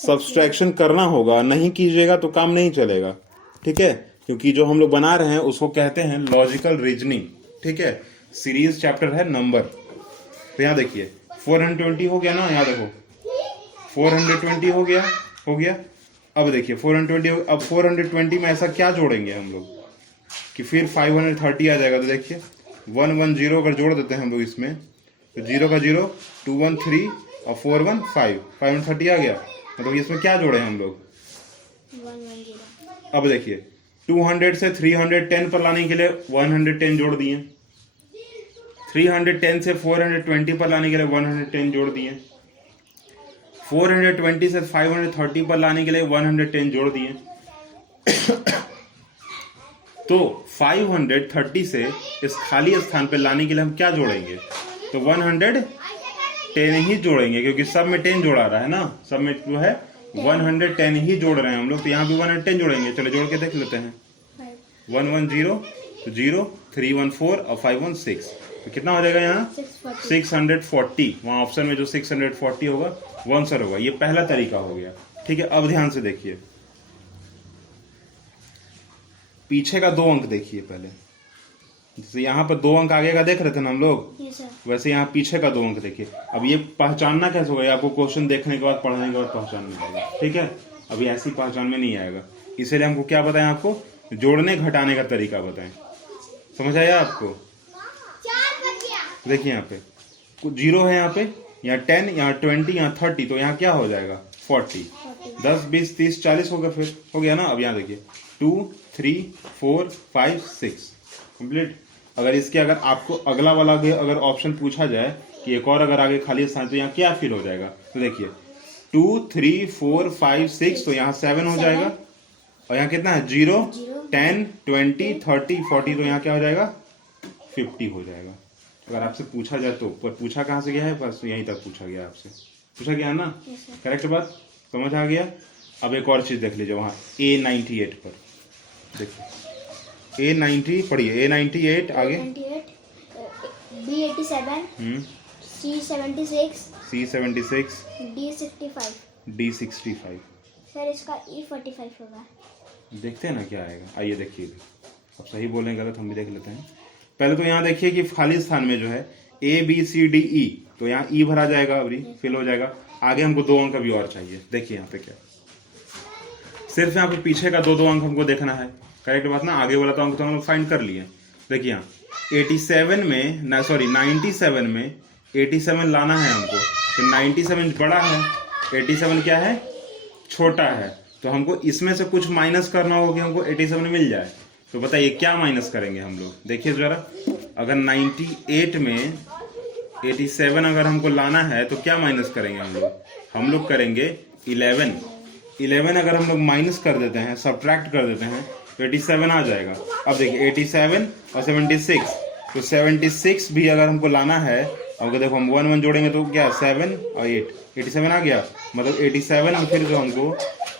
Subtraction करना होगा, नहीं कीजिएगा तो काम नहीं चलेगा। ठीक है, क्योंकि जो हम लोग बना रहे हैं उसको कहते हैं लॉजिकल रीजनिंग। ठीक है, सीरीज चैप्टर है नंबर। तो यहाँ देखिए 420 हो गया ना, यहाँ देखो 420 हो गया। अब देखिए 420, अब 420 में ऐसा क्या जोड़ेंगे हम लोग कि फिर 530 आ जाएगा। तो देखिए 110 अगर जोड़ देते हैं हम लोग इसमें, तो 0 का 0, 2 1 3 और 4 1 5, 530 आ गया। मतलब इसमें क्या जोड़े हैं हम लोग, 110। अब देखिए 200 से 310 पर लाने के लिए 110 जोड़ दिए, 310 से 420 पर लाने के लिए 110 जोड़ दिए, 420 से 530 पर लाने के लिए 110 जोड़ दिए। तो 530 से इस खाली स्थान पर लाने के लिए हम क्या जोड़ेंगे, तो 110 ही जोड़ेंगे, क्योंकि सब में 10 जोड़ा रहा है ना, सब में जो है 110 ही जोड़ रहे हैं हम लोग। तो यहाँ भी 110 जोड़ेंगे। चलो जोड़ के देख लेते हैं। 110 तो 0, 314 और 516, तो कितना हो जाएगा यहाँ 640। वहाँ ऑप्शन में जो 640 होगा वो आंसर होगा। ये पहला तरीका हो गया। ठीक है, अब ध्यान से देखिए, पीछे का 2 अंक देखिए पहले। जैसे यहाँ पर 2 अंक आगे का देख रहे थे ना हम लोग, वैसे यहाँ पीछे का 2 अंक देखिए। अब ये पहचानना कैसे होगा, आपको क्वेश्चन देखने के बाद, पढ़ने के बाद पहचान में आएगा। ठीक है, अभी ऐसी पहचान में नहीं आएगा। इसीलिए हमको क्या बताएं, आपको जोड़ने घटाने का तरीका बताएं। समझ आया आपको? देखिए यहाँ पे 0 है, यहाँ पे, यहाँ 10, यहाँ 20, यहाँ 30, तो यहाँ क्या हो जाएगा 40। 10 20 30 40 होगा, फिर हो गया ना। अब यहाँ देखिए 2 3 4 5 6 कंप्लीट। अगर इसके, अगर आपको अगला वाला भी अगर ऑप्शन पूछा जाए कि एक और अगर आगे खाली स्थान, तो यहाँ क्या फिल हो जाएगा, तो देखिए 2 3 4 5 6, तो यहाँ 7 हो जाएगा। और यहाँ कितना है 0 10 20 30 40, तो यहाँ क्या हो जाएगा 50 हो जाएगा। अगर आपसे पूछा जाए तो, पर पूछा कहाँ से गया है, बस यहीं तक पूछा गया, आपसे पूछा गया ना। करेक्ट बात समझ आ गया। अब एक और चीज देख लीजिए, वहाँ A98 पर देखिए, A90 पढ़िए, A98 आगे, B87, C76, C76, D65। D65। Sir इसका E45 होगा। देखते हैं ना क्या आएगा। आइए देखिए, अब सही बोलें गलत हम भी देख लेते हैं। पहले तो यहाँ देखिए कि खाली स्थान में जो है ABCDE, तो यहाँ E भरा जाएगा, अभी फिल हो जाएगा। आगे हमको 2 अंक अभी और चाहिए। देखिए यहाँ पे क्या, सिर्फ यहाँ पे पीछे का 2 अंक हमको देखना है। करेक्ट बात ना। आगे वाला तो अंक तो हम लोग फाइंड कर लिए। देखिए यहाँ 87 में ना, सॉरी 97 में 87 लाना है हमको। तो 97 बड़ा है, 87 क्या है छोटा है। तो हमको इसमें से कुछ माइनस करना होगा कि हमको 87 मिल जाए। तो बताइए क्या माइनस करेंगे हम लोग। देखिए जरा, अगर 98 में 87 अगर हमको लाना है तो क्या माइनस करेंगे हम लोग करेंगे 11 अगर हम लोग माइनस कर देते हैं, सब्ट्रैक्ट कर देते हैं, तो 87 आ जाएगा। अब देखिए 87 और 76, तो 76 भी अगर हमको लाना है, अगर देखो हम 1 1 जोड़ेंगे तो क्या 7 और 8, 87 आ गया। मतलब 87 में फिर जो हमको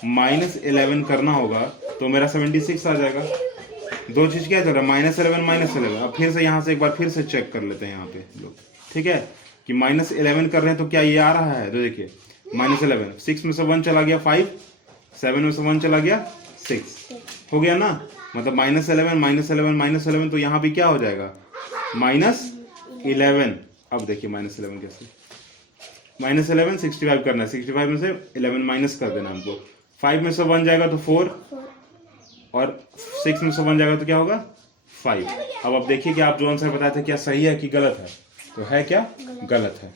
-11 करना होगा, तो मेरा 76 आ जाएगा। 2 चीज क्या चल रहा है, -11 अब फिर से यहाँ से एक बार फिर से चेक कर लेते हैं यहाँ पे लोग। ठीक है, कि -11 कर रहे हैं तो क्या ये आ रहा है। तो देखिए -11, 6 में से 1 चला गया 5, 7 में से 1 चला गया 6, हो गया ना। मतलब -11 तो यहाँ भी क्या हो जाएगा -11। अब देखिए -11 कैसे, -11 65 करना है, 65 में से 11 माइनस कर देना हमको। 5 में से 1 जाएगा तो 4, और 6 में से 1 जाएगा तो क्या होगा 5। अब देखिए कि आप जो आंसर बताए थे क्या सही है कि गलत है, तो है क्या गलत है।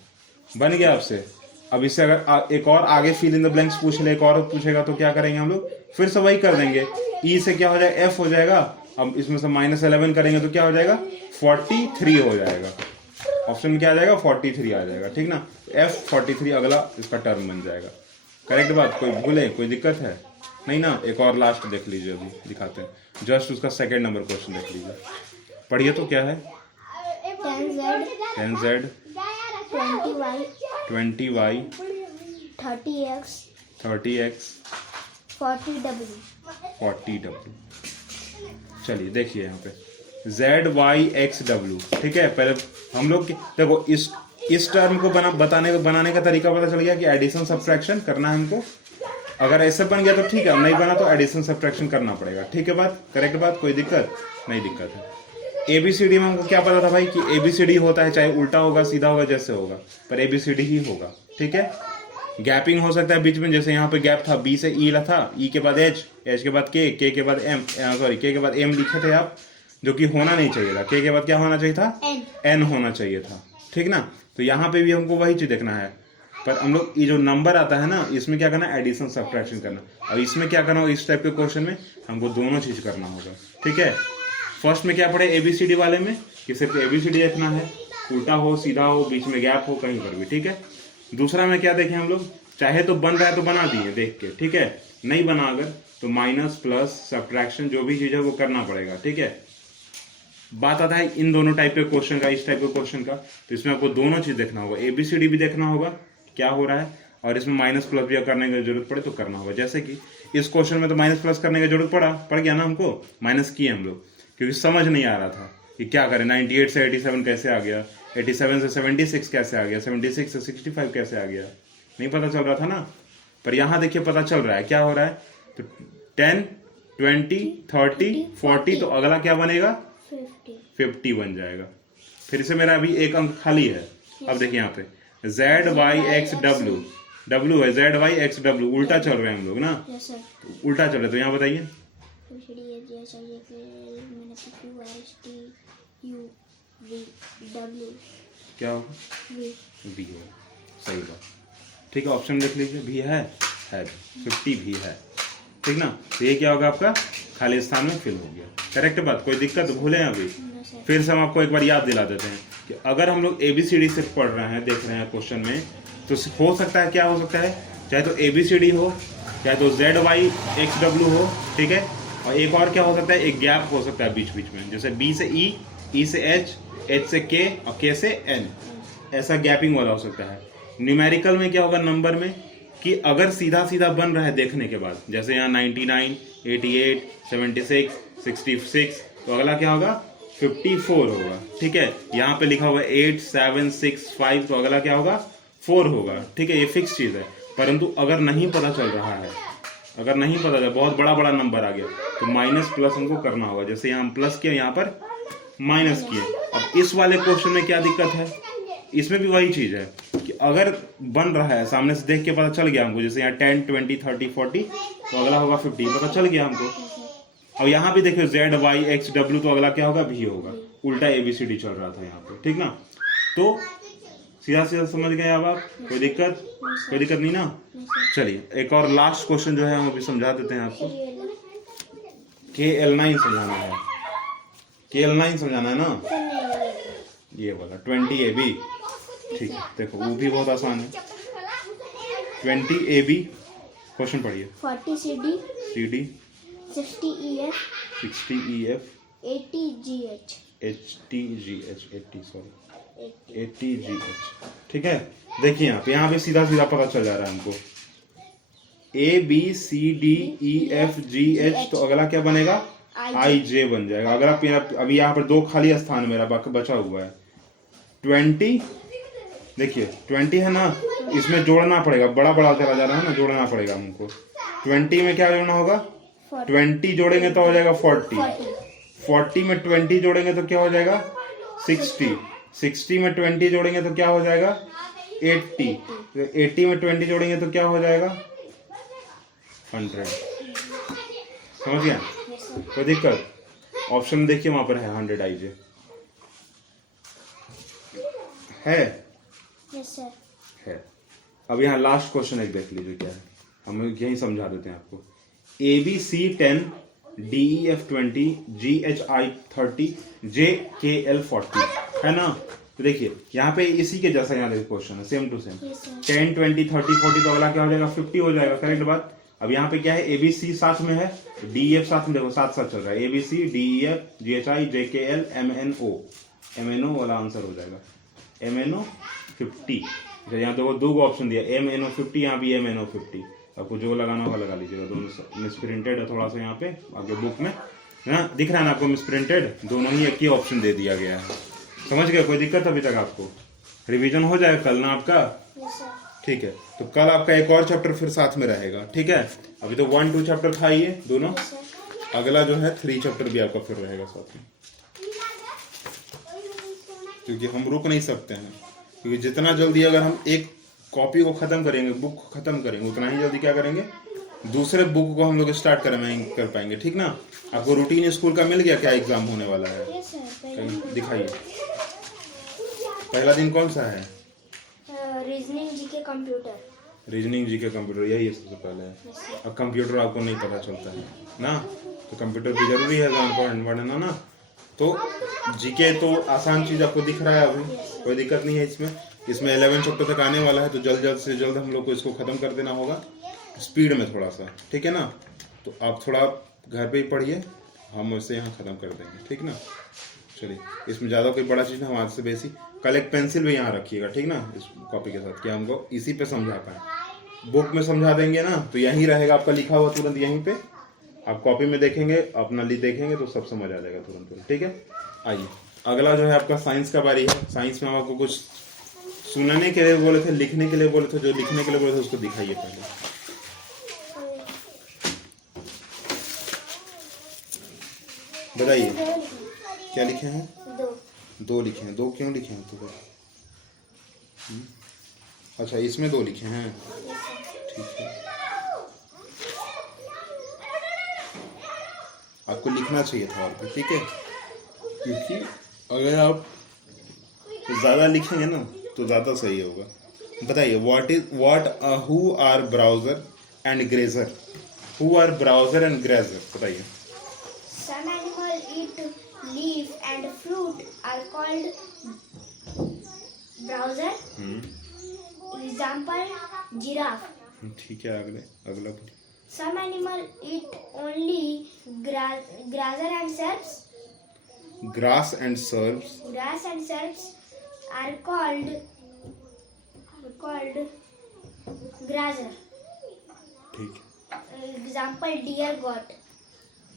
बन गया आपसे। अब इससे अगर एक और आगे फिल इन द ब्लैंक्स पूछ ले, एक और पूछेगा तो क्या करेंगे हम लोग, फिर से वही कर देंगे। ई से क्या हो जाएगा F हो जाएगा। अब इसमें से -11 करेंगे तो क्या हो जाएगा 43 हो जाएगा। ऑप्शन में क्या आ जाएगा 43 आ जाएगा। ठीक ना, F43 अगला इसका टर्म बन जाएगा। करेक्ट बात, कोई भूले, कोई दिक्कत है नहीं ना। एक और लास्ट देख लीजिए, अभी दिखाते हैं, जस्ट उसका 2nd नंबर क्वेश्चन देख लीजिए। पढ़िए तो क्या है, 10Z 20Y 30X 40W। चलिए देखिए यहाँ पे ZYXW। ठीक है, पहले हम लोग देखो इस टर्म को बनाने का तरीका पता चल गया कि एडिशन सब्ट्रैक्शन करना है हमको। अगर ऐसे बन गया तो ठीक है, नहीं बना तो एडिशन सब्ट्रैक्शन करना पड़ेगा। ठीक है बात, करेक्ट बात, कोई दिक्कत नहीं? दिक्कत है। एबीसीडी में हमको क्या पता था भाई कि एबीसीडी होता है, चाहे उल्टा होगा सीधा होगा जैसे होगा, पर एबीसीडी ही होगा। ठीक है, गैपिंग हो सकता है बीच में, जैसे यहाँ पे गैप था, बी से ई था, ई के बाद एच, एच के बाद के के बाद एम, सॉरी के बाद एम लिखे थे आप, जो कि होना नहीं चाहिए था। के बाद क्या होना चाहिए था? एन होना चाहिए था। ठीक ना, तो यहाँ पे भी हमको वही चीज देखना है। पर हम लोग ये जो नंबर आता है ना, इसमें क्या करना? एडिशन सब्ट्रैक्शन करना। और इसमें क्या करना होगा? इस टाइप के क्वेश्चन में हमको दोनों चीज करना होगा। ठीक है, फर्स्ट में क्या पढ़े एबीसीडी वाले में कि सिर्फ एबीसीडी देखना है, उल्टा हो सीधा हो बीच में गैप हो कहीं पर भी। ठीक है, दूसरा में क्या देखें हम लोग, चाहे तो बन रहा है तो बना दिए देख के। ठीक है, नहीं बना अगर तो माइनस प्लस सब्ट्रैक्शन जो भी चीज है वो करना पड़ेगा। ठीक है, बात आता है इन दोनों टाइप के क्वेश्चन का, इस टाइप के क्वेश्चन का, तो इसमें आपको दोनों चीज देखना होगा, एबीसीडी भी देखना होगा क्या हो रहा है, और इसमें माइनस प्लस भी करने की जरूरत पड़े तो करना होगा। जैसे कि इस क्वेश्चन में तो माइनस प्लस करने की जरूरत पड़ गया ना हमको, माइनस किए हम लोग, क्योंकि समझ नहीं आ रहा था कि क्या करें। 98 से 87 कैसे आ गया, 87 से 76 कैसे आ गया, 76 से 65 कैसे आ गया, नहीं पता चल रहा था ना। पर यहाँ देखिए पता चल रहा है क्या हो रहा है। तो 10, 20, 30, 40, तो अगला क्या बनेगा? 50 बन जाएगा। फिर से मेरा अभी एक अंक खाली है। अब देखिए यहाँ पे ZYXW, W है ZYXW, उल्टा चल रहे हैं हम लोग ना, तो उल्टा चल रहे, तो यहाँ बताइए क्या होगा? V होगा, सही बात। ठीक है, ऑप्शन देख लीजिए, भी है 50 भी है। ठीक ना, तो ये क्या होगा? आपका खाली स्थान में फिल हो गया। करेक्ट बात, कोई दिक्कत भूले अभी? फिर से हम आपको एक बार याद दिला देते हैं कि अगर हम लोग एबीसीडी से पढ़ रहे हैं, देख रहे हैं क्वेश्चन में, तो हो सकता है क्या हो सकता है, चाहे तो एबीसीडी हो, चाहे तो ZYXW हो। ठीक है, और एक और क्या हो सकता है, एक गैप हो सकता है बीच बीच में, जैसे बी से ई, ई से एच, एच से के और के से एन, ऐसा गैपिंग वाला हो सकता है। न्यूमेरिकल में क्या होगा नंबर में, कि अगर सीधा सीधा बन रहा है देखने के बाद, जैसे यहाँ 99, 88, 76, 66, तो अगला क्या होगा? 54 होगा। ठीक है, यहाँ पे लिखा हुआ 8, 7, 6, 5, तो अगला क्या होगा? 4 होगा। ठीक है, ये फिक्स चीज है। परंतु अगर नहीं पता चल रहा है, अगर नहीं पता चल, बहुत बड़ा बड़ा नंबर आ गया, तो माइनस प्लस हमको करना होगा। जैसे यहाँ प्लस किया, यहाँ पर माइनस किए। अब इस वाले क्वेश्चन में क्या दिक्कत है, इसमें भी वही चीज है कि अगर बन रहा है सामने से देख के पता चल गया हमको, जैसे यहाँ 10, 20, 30, 40, तो अगला होगा 50, पता चल गया हमको। अब यहाँ भी देखो ZYXW, तो अगला क्या होगा? भी होगा। उल्टा एबीसीडी चल रहा था यहाँ पे। ठीक ना, तो सीधा सीधा समझ गए अब आप? कोई दिक्कत? कोई दिक्कत नहीं ना? चलिए एक और लास्ट क्वेश्चन जो है हम अभी समझा देते हैं आपको। KL9 समझाना है, KL9 समझाना है ना, ये वाला 20 AB। ठीक है, देखो वो भी बहुत आसान है। 20 AB क्वेश्चन पढ़िए। 40 CD, 60 EF, 60 EF, 80 GH, 80 GH। ठीक है, देखिए यहाँ पे सीधा सीधा पता चल जा रहा है हमको, ABCDEFGH, तो अगला क्या बनेगा? IJ बन जाएगा। अगर अभी यहाँ पर 2 खाली स्थान मेरा बचा हुआ है। 20, देखिए 20 है ना, इसमें जोड़ना पड़ेगा, बड़ा बड़ा चला जा रहा है ना, जोड़ना पड़ेगा हमको। 20 में क्या जोड़ना होगा? 20 जोड़ेंगे तो हो जाएगा 40, 40 में 20 जोड़ेंगे तो क्या हो जाएगा? 60, 60 में 20 जोड़ेंगे तो क्या हो जाएगा? 80, 80 में 20 जोड़ेंगे तो क्या हो जाएगा? 100। समझ गया? कोई दिक्कत? ऑप्शन देखिए वहां पर है 100 IJ है। यस सर है। अब यहाँ लास्ट क्वेश्चन एक देख लीजिए क्या है, हम यही समझा देते हैं आपको। ABC 10, DEF 20, GHI 30, JKL 40, है ना? तो देखिए यहाँ पे इसी के जैसा यहाँ देखिए क्वेश्चन है, सेम टू सेम। 10, 20, 30, 40, तो अगला क्या हो जाएगा? 50 हो जाएगा। करेक्ट बात। अब यहाँ पे क्या है? ABC साथ में है, DEF साथ में, देखो साथ साथ चल रहा है। ABC, DEF, GHI, JKL, MNO वाला आंसर हो जाएगा MNO 50। यहाँ देखो 2 ऑप्शन दिया, MNO 50, यहाँ भी MNO 50। आपको जो लगाना होगा लगा लीजिएगा। दोनों मिसप्रिंटेड है थोड़ा सा यहाँ पे आगे बुक में ना, दिख रहा है ना आपको मिसप्रिंटेड? दोनों ही एक ही ऑप्शन दे दिया गया है। समझ गए? कोई दिक्कत अभी तक आपको? रिवीजन हो जाएगा कल ना आपका? Yes sir. ठीक है, तो कल आपका एक और चैप्टर फिर साथ में रहेगा, ठीक है। अभी तो 1 2 चैप्टर था ये दोनों, Yes, sir. अगला जो है 3 चैप्टर भी आपका फिर रहेगा साथ में, क्योंकि हम रुक नहीं सकते हैं। क्योंकि जितना जल्दी अगर हम एक कॉपी को खत्म करेंगे, बुक को खत्म करेंगे, उतना ही जल्दी क्या करेंगे, दूसरे बुक को हम लोग स्टार्ट कर पाएंगे, ठीक ना। आपको रूटीन स्कूल का मिल गया, क्या एग्जाम होने वाला है, Yes, sir. कहीं दिखाइए। पहला दिन कौन सा है? Reasoning GK computer. रीजनिंग जी के कंप्यूटर, यही सबसे पहले है। Yes, sir. अब कंप्यूटर आपको नहीं पता चलता है ना, तो कंप्यूटर भी जरूरी है पढ़ना ना। तो जीके तो आसान चीज आपको दिख रहा है, अभी कोई दिक्कत नहीं है इसमें। इसमें 11 चैप्टर तक आने वाला है, तो जल्द से जल्द हम लोग को इसको खत्म कर देना होगा, स्पीड में थोड़ा सा, ठीक है ना। तो आप थोड़ा घर पे ही पढ़िए, हम इसे यहाँ खत्म कर देंगे, ठीक ना। चलिए, इसमें ज़्यादा कोई बड़ा चीज़ ना, हमारे से बेसी। कल एक पेंसिल भी यहाँ रखिएगा, ठीक ना, इस कॉपी के साथ, कि हमको इसी पे समझा पाए। बुक में समझा देंगे ना, तो यहीं रहेगा आपका लिखा हुआ तुरंत यहीं पे। आप कॉपी में देखेंगे, अपना देखेंगे तो सब समझ आ जाएगा तुरंत, ठीक है। आइए, अगला जो है आपका साइंस का बारी है। साइंस में हम आपको कुछ सुनने के लिए बोले थे, लिखने के लिए बोले थे। जो लिखने के लिए बोले थे उसको दिखाइए पहले। बताइए क्या लिखे हैं? 2 लिखे हैं। 2 क्यों लिखे हैं तो? अच्छा, इसमें 2 लिखे हैं, ठीक है। आपको लिखना चाहिए था और भी, ठीक है, क्योंकि अगर आप ज्यादा लिखेंगे ना तो ज्यादा सही होगा। बताइए, who are browser and grazer? Who are browser and grazer? बताइए। Some animals eat leaf and fruit are called browser. Example, giraffe. ठीक है, अगला बोलिए। Some animals eat only grass and herbs. Grass and serves. Grass and herbs are called grazer. ठीक है, Example, deer, goat.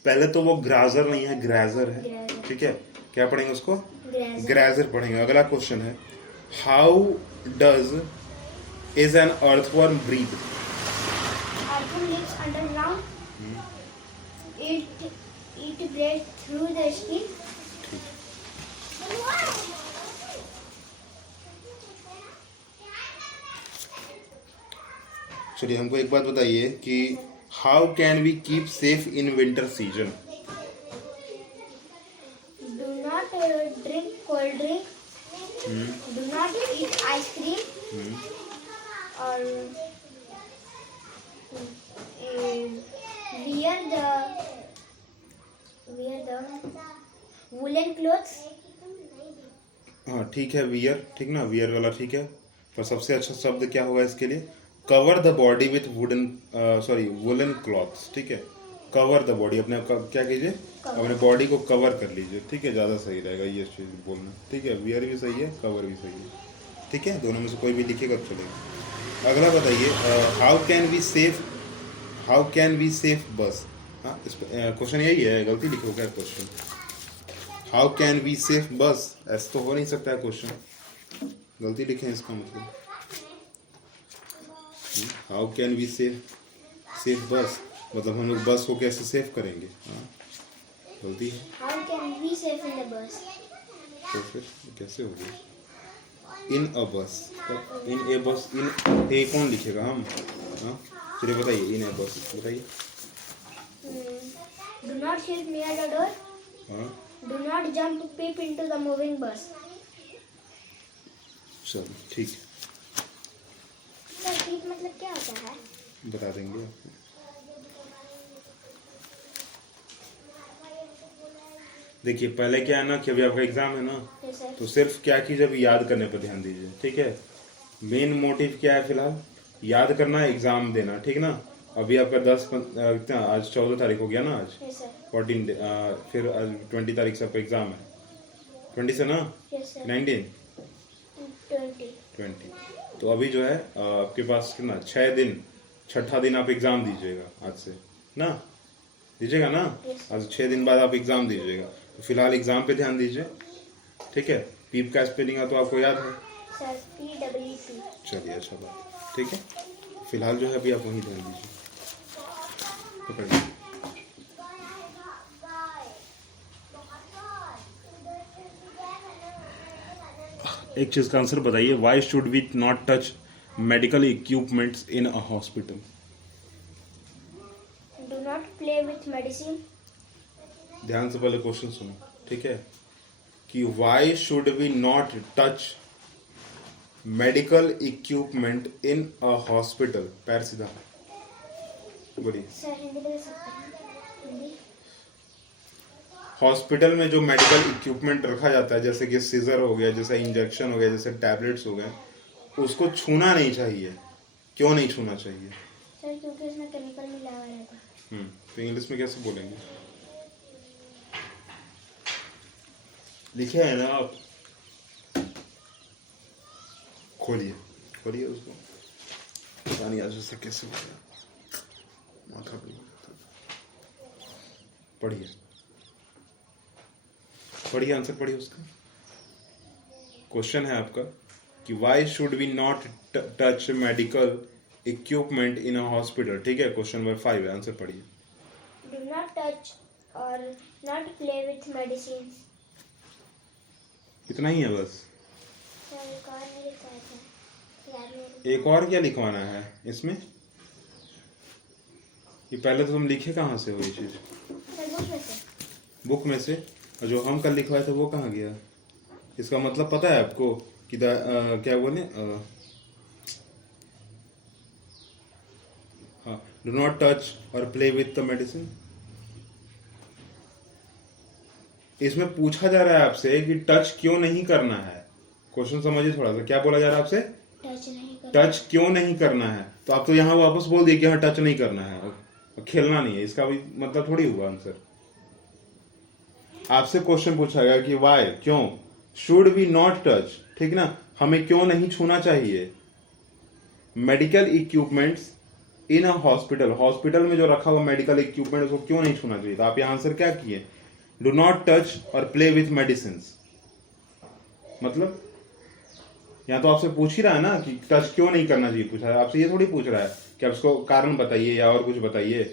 पहले तो वो ग्राजर नहीं है, ग्रेजर है, Grazer. ठीक है। क्या पढ़ेंगे उसको? Grazer. ग्रेजर पढ़ेंगे। अगला क्वेश्चन है, how is an earthworm breathe? Earthworm lives underground. It breathes through the skin. चलिए, हमको एक बात बताइए कि how can we keep safe in winter season? Do not drink cold drink. Do not eat ice cream. Or wear the woolen clothes. हाँ, ठीक है, wear, ठीक ना, वियर वाला ठीक है। पर सबसे अच्छा शब्द क्या होगा इसके लिए? Cover the body with woollen clothes, ठीक है। कवर द बॉडी, अपने क्या कीजिए, अपने बॉडी को कवर कर लीजिए, ठीक है, ज़्यादा सही रहेगा ये चीज़ बोलना, ठीक है। वियर भी सही है, कवर भी सही है, ठीक है। दोनों में से कोई भी लिखेगा तो चलेगा। अगला बताइए, हाउ कैन वी सेफ बस? हाँ, इस क्वेश्चन यही है, गलती लिखो क्या question? How can we safe बस, ऐसा तो हो नहीं सकता है क्वेश्चन, गलती लिखे इसका मतलब। हाउ कैन वी सेफ बस, मतलब हम लोग बस को कैसे सेफ करेंगे? हाँ, गलती है। How can we save in the bus? तो फिर कैसे हो गया? इन अ बस, इन ए बस, इन ए कौन लिखेगा हम? हाँ, चलिए बताइए, इन ए बस बताइए। Do not sit near the door. हाँ, Do not jump peep into the moving bus. चलो ठीक है, सर peep मतलब क्या होता है? बता देंगे आपको। देखिए, पहले क्या है ना कि अभी आपका एग्जाम है ना, Yes, sir. तो सिर्फ क्या कीजिए, अभी याद करने पर ध्यान दीजिए, ठीक है। मेन मोटिव क्या है फिलहाल? याद करना, एग्जाम देना, ठीक ना। अभी आपका 10 आज 14 तारीख हो गया ना, आज Yes, sir. 14 फिर आज 20 तारीख से आपका एग्जाम है, 20 से ना, Yes, sir. 19 20। तो अभी जो है आपके पास कितना, 6 दिन, छठा दिन आप एग्जाम दीजिएगा आज से ना, दीजिएगा ना। Yes. आज 6 दिन बाद आप एग्जाम दीजिएगा, तो फिलहाल एग्जाम पे ध्यान दीजिए, ठीक है। पीप का स्पेलिंग तो आपको याद है? Sir, PWP. चलिए, अच्छा बात। ठीक है, फिलहाल जो है अभी आप वहीं ध्यान दीजिए। पकड़िए। एक चीज का आंसर बताइए, why should we not touch medical equipments in a hospital? Do not play with medicine. ध्यान से पहले क्वेश्चन सुनो, ठीक है, कि why should we not touch medical equipment in a hospital. पैर सीधा, बोलिए। सर हिंदी में सकते हैं? हिंदी? हॉस्पिटल में जो मेडिकल इक्विपमेंट रखा जाता है, जैसे कि सीजर हो गया, जैसे इंजेक्शन हो गया, जैसे टैबलेट्स हो गए, उसको छूना नहीं चाहिए। क्यों नहीं छूना चाहिए? सर क्योंकि इसमें केमिकल मिला हुआ रहता है। तो इंग्लिश में कैसे बोलेंगे? लिखे है ना आप, खोलिए खोलिए उसको। पता नहीं आज उससे कैसे बोला, माथा भी पढ़िए पढ़िए, आंसर पढ़िए उसका। क्वेश्चन है आपका कि why should we not touch medical equipment in a hospital, ठीक है, क्वेश्चन नंबर 5 है, आंसर पढ़िए। Do not touch or not play with medicines. इतना ही है बस। सर एक और नहीं लिखा था, याद नहीं। एक और क्या लिखवाना है इसमें? ये पहले तो तुम लिखे कहाँ से हो ये चीज? सर बुक में से। बुक में से? और जो हम कल लिखवाए थे वो कहाँ गया? इसका मतलब पता है आपको कि क्या बोले, हाँ, डू नॉट टच और प्ले विथ द मेडिसिन। इसमें पूछा जा रहा है आपसे कि टच क्यों नहीं करना है। क्वेश्चन समझिए थोड़ा सा, क्या बोला जा रहा है आपसे? टच नहीं करना। टच क्यों नहीं करना है? तो आप तो यहाँ वापस बोल दिए कि हाँ टच नहीं करना है और खेलना नहीं है, इसका भी मतलब थोड़ी हुआ आंसर। आपसे क्वेश्चन पूछा गया कि वाई, क्यों, शुड वी नॉट टच, ठीक ना, हमें क्यों नहीं छूना चाहिए medical equipments in a hospital. Hospital में जो रखा हुआ मेडिकल इक्विपमेंट उसको क्यों नहीं छूना चाहिए? तो आप यहाँ आंसर क्या किए? डू नॉट टच और प्ले विथ मेडिसिन। मतलब यहाँ तो आपसे पूछ ही रहा है ना कि टच क्यों नहीं करना चाहिए, पूछा है आपसे, ये थोड़ी पूछ रहा है कि आप उसको कारण बताइए या और कुछ बताइए।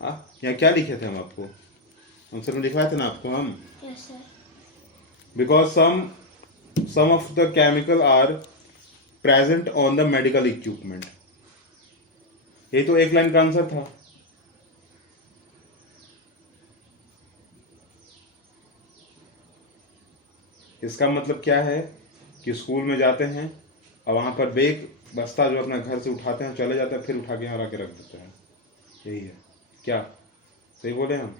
हाँ, यहाँ क्या लिखे थे हम आपको? आंसर में लिखवाए थे ना आपको हम। Yes sir. Because some of the chemical are present on the medical equipment. यही तो एक लाइन का आंसर था। इसका मतलब क्या है कि स्कूल में जाते हैं और वहां पर बैग बस्ता जो अपना घर से उठाते हैं, चले जाते हैं, फिर उठा के यहाँ के रख देते हैं। यही है क्या? सही बोले हम?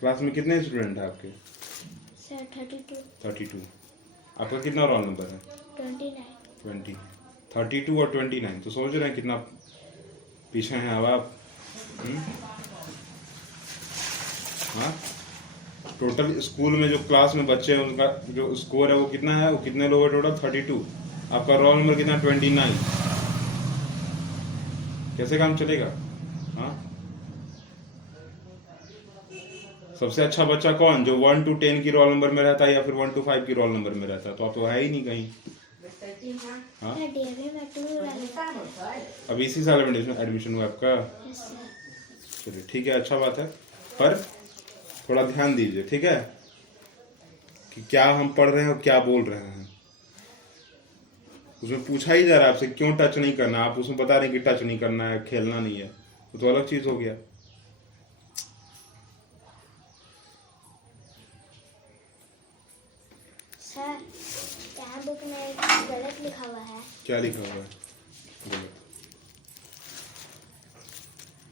क्लास में कितने स्टूडेंट हैं आपके? सर 32। आपका कितना रोल नंबर है? 29। 32 और 29, तो सोच रहे हैं कितना पीछे हैं अब आप। हाँ, टोटल स्कूल में जो क्लास में बच्चे हैं उनका जो स्कोर है वो कितना है? वो कितने लोग हैं टोटल? 32। आपका रोल नंबर कितना? 29। कैसे काम चलेगा? हाँ, सबसे अच्छा बच्चा कौन? जो 1 to 10 की रोल नंबर में रहता है या फिर 1 to 5 की रोल नंबर में रहता है? तो आप तो है ही नहीं कहीं। हाँ, सर डीएवी में 2 रहता है। अब इसी साल एडमिशन हुआ आपका? Yes sir. चलिए ठीक है, अच्छा बात है, पर थोड़ा ध्यान दीजिए, ठीक है, कि क्या हम पढ़ रहे हैं और क्या बोल रहे हैं। उसमें पूछा ही जा रहा है आपसे क्यों टच नहीं करना, आप उसमें बता रहे हैं कि टच नहीं करना है, खेलना नहीं है, तो अलग चीज हो गया। सर यहाँ बुक में गलत लिखा हुआ है। क्या लिखा हुआ है? बोलो।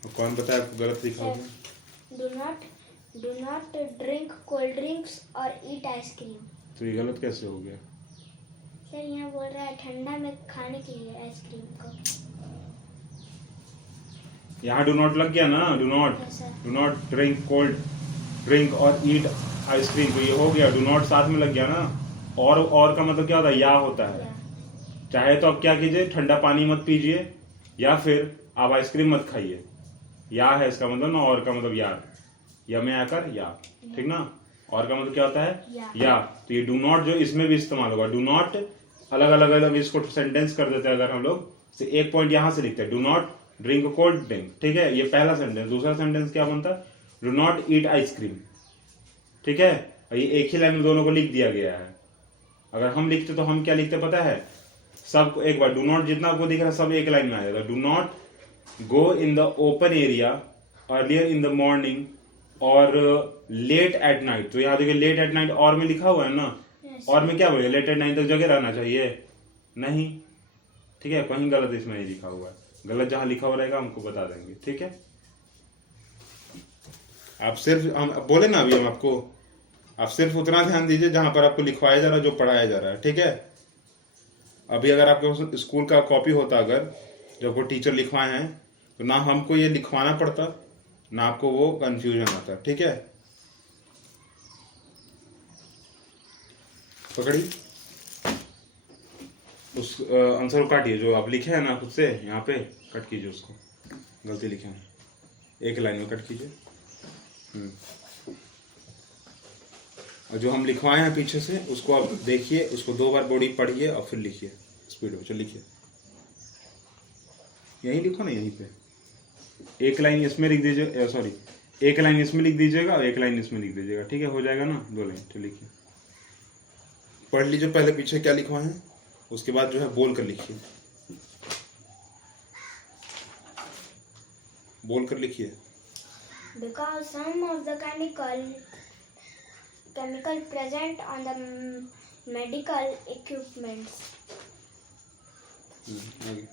और कौन बताया आपको गलत लिखा हुआ है? Do not drink cold drinks और ईट आइसक्रीम। तो ये गलत कैसे हो गया? सर यहाँ बोल रहा है ठंडा में खाने के लिए आइसक्रीम को। यहाँ डू नॉट लग गया ना, do not drink cold drink और ईट आइसक्रीम, तो ये हो गया, डू नॉट साथ में लग गया ना। और का मतलब क्या होता है? या होता है। चाहे तो आप क्या कीजिए, ठंडा पानी मत पीजिए या फिर आप आइसक्रीम मत खाइए। या है इसका मतलब ना, और का मतलब यार, या में आकर या, ठीक ना। और का मतलब क्या होता है? या। तो ये डू नॉट जो इसमें भी इस्तेमाल होगा, डू नॉट अलग अलग अलग इसको सेंटेंस कर देते हैं। अगर हम लोग से एक पॉइंट यहां से लिखते हैं, do not drink cold drink, ठीक है, ये पहला सेंटेंस। दूसरा सेंटेंस क्या बनता है, डू नॉट ईट आइसक्रीम, ठीक है। ये एक ही लाइन में दोनों को लिख दिया गया है। अगर हम लिखते तो हम क्या लिखते पता है, सबको एक बार, डू नॉट जितना आपको दिख रहा है सब एक लाइन में आ जाएगा। Do not go in the open area earlier in the morning और लेट एट नाइट। तो यहाँ देखिए लेट एट नाइट और में लिखा हुआ है ना, और में क्या बोलेगा, लेट एट नाइट तक जगह रहना चाहिए, नहीं, ठीक है, कहीं गलत इसमें नहीं लिखा हुआ है। गलत जहां लिखा हुआ रहेगा हमको बता देंगे, ठीक है। आप सिर्फ, हम बोले ना अभी हम आपको, आप सिर्फ उतना ध्यान दीजिए जहां पर आपको लिखवाया जा रहा है, जो पढ़ाया जा रहा है, ठीक है। अभी अगर आपके स्कूल का कॉपी होता, अगर जब वो टीचर लिखवाए हैं, तो ना हमको ये लिखवाना पड़ता, ना आपको वो कंफ्यूजन आता, ठीक है। पकड़ी, उस आंसर को काटिए जो आप लिखे हैं ना खुद से, यहाँ पे कट कीजिए उसको, गलती लिखे हैं, एक लाइन में कट कीजिए। और जो हम लिखवाए हैं पीछे से, उसको आप देखिए, उसको 2 बार बॉडी पढ़िए और फिर लिखिए, स्पीड में चल लिखिए। यहीं लिखो ना, यहीं पे एक लाइन इसमें लिख दीजिए, सॉरी, एक लाइन इसमें लिख दीजिएगा और एक लाइन इसमें लिख दीजिएगा, ठीक है, हो जाएगा ना, 2 लाइन। तो लिखिए, पढ़ लीजिए पहले पीछे क्या लिखवाए हैं, उसके बाद जो है बोल कर लिखिए, बोल कर लिखिए। Because some of the chemical present on the medical equipments. आगे।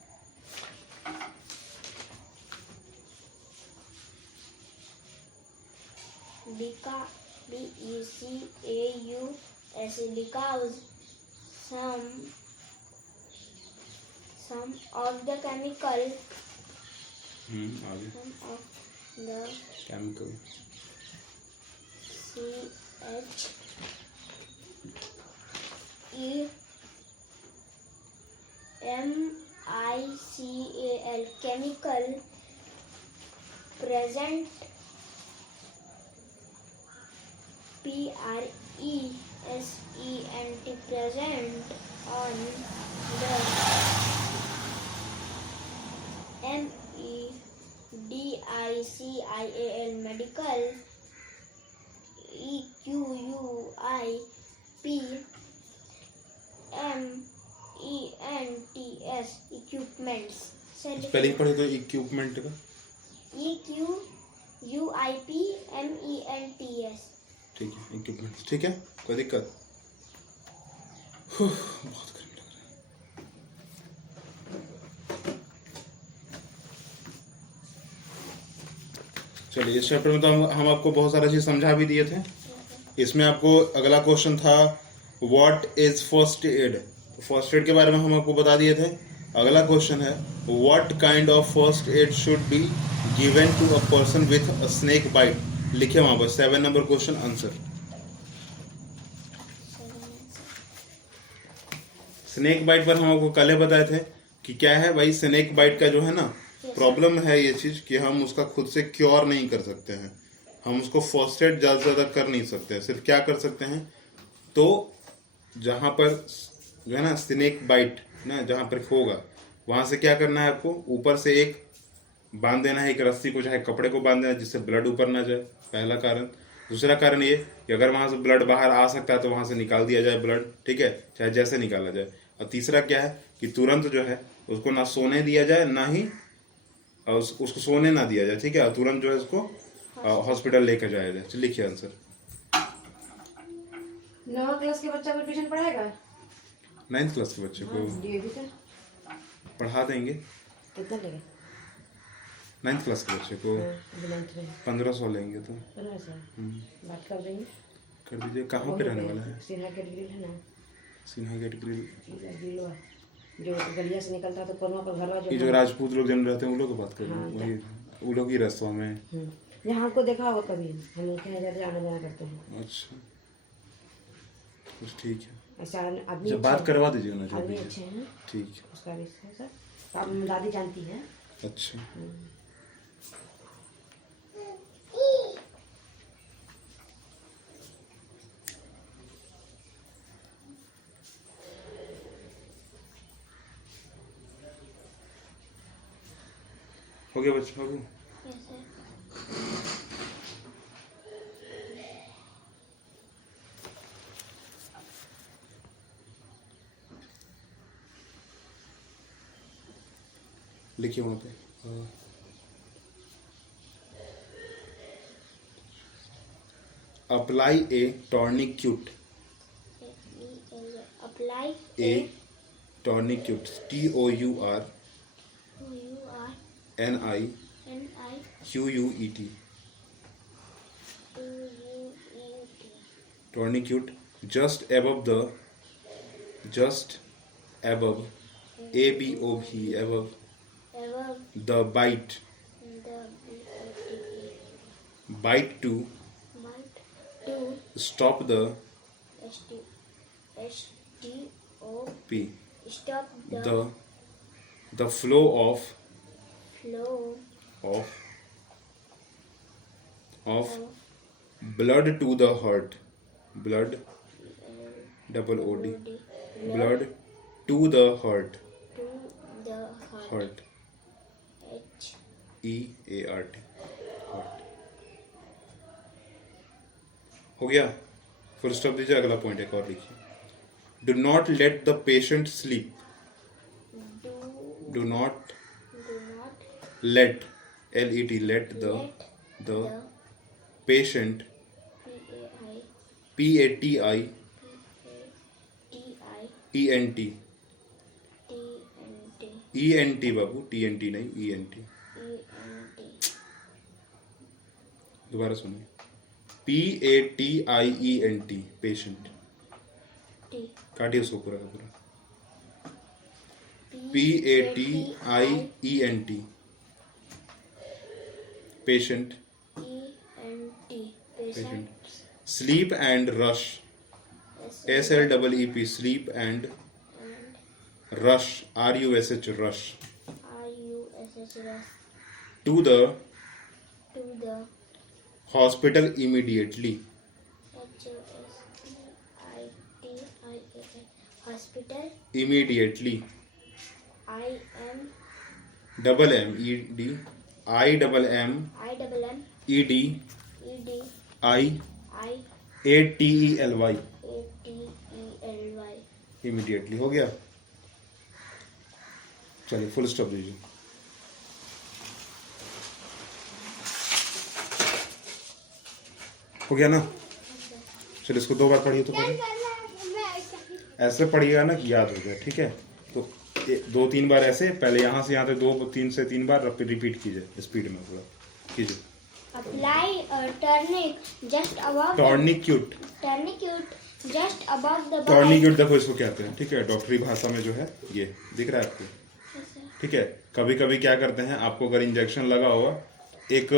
Becaus, because some of the chemical, आगे, some of the chemical, CHEMICAL chemical present PRESENT present on the MEDICIAL medical EQUIPMENTS equipments. Spelling पढ़े तो equipment का, EQUIPMENTS. ठीक है, equipment, ठीक है, कोई दिक्कत। बहुत गर्मी लग रहा है। चलिए, इस चैप्टर में तो हम आपको बहुत सारा चीज समझा भी दिए थे। इसमें आपको अगला क्वेश्चन था, what is first aid. First aid के बारे में हम आपको बता दिए थे। अगला क्वेश्चन है, what kind of first aid should be given to a person with a snake bite. लिखे वहां पर 7 number question answer. Snake bite पर हम आपको कल बताए थे कि क्या है भाई, स्नेक बाइट का जो है ना प्रॉब्लम है ये चीज कि हम उसका खुद से क्योर नहीं कर सकते हैं। हम उसको फर्स्ट एड ज्यादा से ज्यादा कर नहीं सकते। सिर्फ क्या कर सकते हैं, तो जहां पर जो है ना स्नेक बाइट ना, जहां पर होगा वहां से क्या करना है आपको, ऊपर से एक बांध देना है, एक रस्सी को चाहे कपड़े को बांध देना है, जिससे ब्लड ऊपर ना जाए, पहला कारण। दूसरा कारण ये कि अगर वहां से ब्लड बाहर आ सकता है तो वहां से निकाल दिया जाए ब्लड, ठीक है, चाहे जैसे निकाला जाए। और तीसरा क्या है कि तुरंत जो है उसको ना सोने दिया जाए, ना ही उसको सोने ना दिया जाए, ठीक है, तुरंत जो है उसको हॉस्पिटल लेकर जाया जाए। चलिए लिखिए आंसर। 9 क्लास के बच्चा को ट्यूशन पढ़ाएगा, 9th क्लास के बच्चे को डीएवी का पढ़ा देंगे। कितना लेगा? 9th क्लास के बच्चे को 1500 लेंगे तो 1500 बात कर देंगे, कर दीजिए। कहाँ पे रहने वाला है? सिन्हा गेट ग्रिल है ना, सिन्हा गेट ग्रिल, ग्रिलवा जो गलिया से निकलता है तो कोनवा पर घरवा ये जो राजपूत लोग जन रहते हैं उन लोग की बात कर रहे हैं, वही वो लोग ही रास्ता में। यहाँ हमको देखा होगा कभी, हम लोग के यहाँ ज़्यादा आना जाना करते हैं। अच्छा, कुछ ठीक है, ऐसा आदमी जब बात करवा दीजिएगा ना, जो भी आदमी है अच्छे हैं, ठीक है। उसका भी है सर, आप दादी जानती है। अच्छा, हो गया बच्चा, हो गया। Yes, sir. लिखिए वहाँ पे apply A टॉर्निक्यूट, Apply A टॉर्निक्यूट, TOUR NI QUET, टॉर्निक्यूट just above ABOB, above above the bite the bite to bite to stop the STOP P stop the flow of blood to the heart, blood double OD, blood to the heart, to the heart H EART, heart। हो गया, full stop दीजिए। अगला point एक और लिखिए, do not let the patient sleep, do do not not let LET let the the patient PAI PATI ENT ENT Babu, TNT नहीं, ENT। दोबारा सुनिए, PATIENT पेशेंट, काटिए उसको पूरा का पूरा, PATIENT patient, patient sleep and rush, SLEEP, sleep and rush, RUSH, rush to the to the hospital immediately, hospital immediately, IM double M ED IMM ED ED IATELY, ATELY immediately। हो गया, चलिए full stop दीजिए। हो गया ना, चलिए इसको 2 बार पढ़िए तो पढ़िए, ऐसे पढ़िएगा ना कि याद हो जाए, ठीक है। तो 2-3 बार ऐसे, पहले यहाँ से यहाँ तक 2-3 से 3 बार रिपीट कीजिए, स्पीड में पूरा कीजिए। apply a tourniquet just above टॉर्निक्यूट, tourniquet just above the bite टॉर्निक्यूट देखो इसको कहते हैं, ठीक है, डॉक्टरी भाषा में जो है ये दिख रहा है आपको, ठीक है। कभी कभी क्या करते हैं, आपको अगर इंजेक्शन लगा होगा एक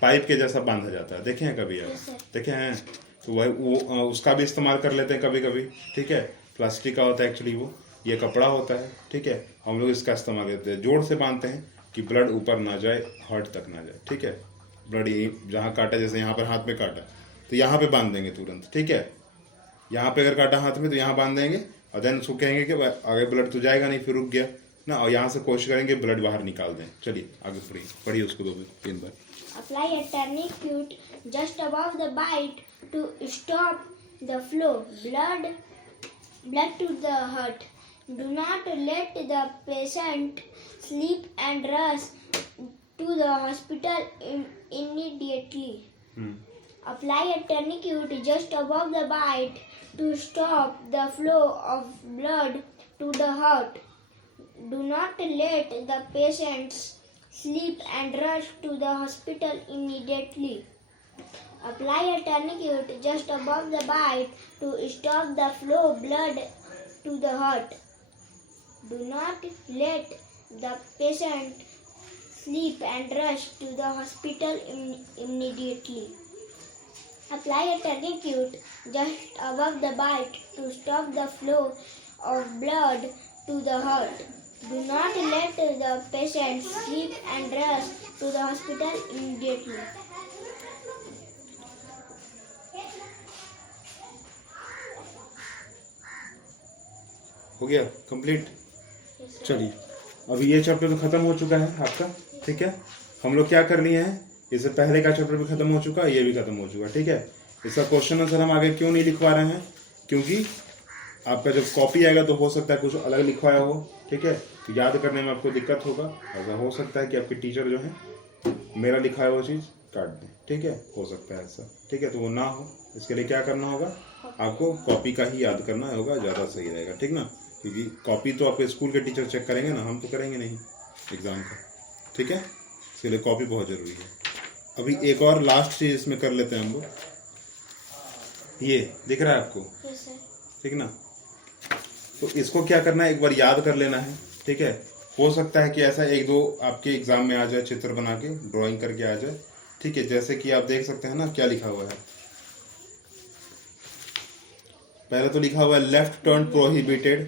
पाइप के जैसा बांधा जाता है, देखे हैं कभी आप, देखे हैं, तो वो उसका भी इस्तेमाल कर लेते हैं कभी कभी, ठीक है। प्लास्टिक का होता है एक्चुअली, वो ये कपड़ा होता है, ठीक है। हम लोग इसका इस्तेमाल करते हैं, जोड़ से बांधते हैं कि ब्लड ऊपर ना जाए, हार्ट तक ना जाए, ठीक है। ब्लड जहाँ काटा, जैसे यहाँ पर हाथ में काटा तो यहाँ पे बांध देंगे तुरंत, ठीक है। यहाँ पे अगर काटा हाथ में तो यहाँ बांध देंगे, और देन उसको कहेंगे कि आगे ब्लड तो जाएगा नहीं, फिर रुक गया ना, और यहाँ से कोशिश करेंगे ब्लड बाहर निकाल दें। चलिए आगे पढ़िए उसको 2-3 बार। apply a tourniquet just above the bite to stop the flow blood to the heart. Do not let the patient sleep and rush to the hospital immediately. Apply a tourniquet just above the bite to stop the flow of blood to the heart. Do not let the patients sleep and rush to the hospital immediately. Apply a tourniquet just above the bite to stop the flow of blood to the heart. Do not let the patient sleep and rush to the hospital immediately. Apply a tourniquet just above the bite to stop the flow of blood to the heart. Do not let the patient sleep and rush to the hospital immediately. हो गया complete. चलिए अभी ये chapter तो खत्म हो चुका है आपका, ठीक है। हम लोग क्या कर लिए हैं, इससे पहले का चैप्टर भी खत्म हो चुका, ये भी खत्म हो चुका, ठीक है। इसका क्वेश्चन आंसर हम आगे क्यों नहीं लिखवा रहे हैं, क्योंकि आपका जब कॉपी आएगा तो हो सकता है कुछ अलग लिखवाया हो, ठीक है, तो याद करने में आपको दिक्कत होगा। ऐसा हो सकता है कि आपके टीचर जो है मेरा लिखाया हुआ चीज़ काट दें, ठीक है, हो सकता है ऐसा, ठीक है। तो वो ना हो, इसके लिए क्या करना होगा, आपको कॉपी का ही याद करना होगा, ज़्यादा सही रहेगा, ठीक ना, क्योंकि कॉपी तो आपके स्कूल के टीचर चेक करेंगे ना, हम तो करेंगे नहीं एग्ज़ाम का, ठीक है। इसके लिए कॉपी बहुत ज़रूरी है। अभी एक और लास्ट चीज़ इसमें कर लेते हैं हम लोग, ये दिख रहा है आपको, Yes, sir. ठीक ना। तो इसको क्या करना है, एक बार याद कर लेना है, ठीक है। हो सकता है कि ऐसा एक दो आपके एग्जाम में आ जाए, चित्र बना के ड्राइंग करके आ जाए, ठीक है। जैसे कि आप देख सकते हैं ना, क्या लिखा हुआ है, पहले तो लिखा हुआ है लेफ्ट टर्न प्रोहिबिटेड।